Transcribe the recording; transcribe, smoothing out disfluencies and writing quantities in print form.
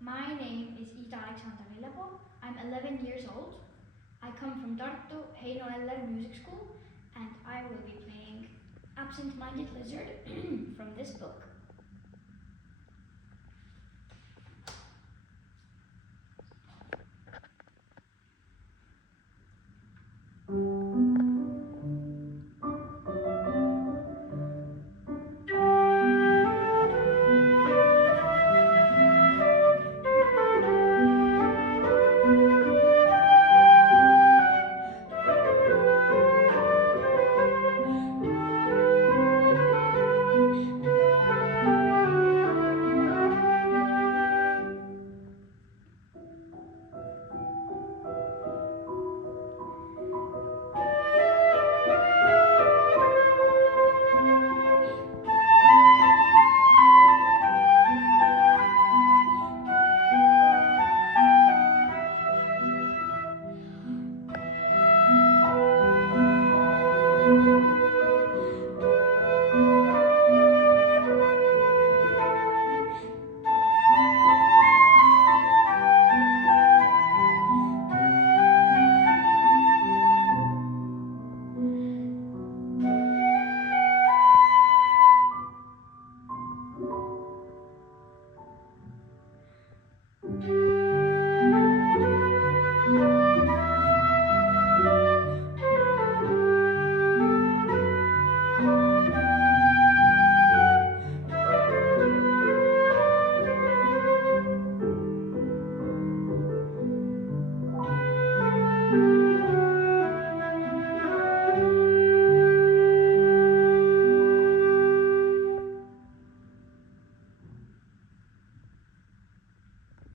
My name is Ida Alexander Lillepo. I'm 11 years old. I come from Tartu Heino Eller Music School and I will be playing Absent Minded Lizard from this book.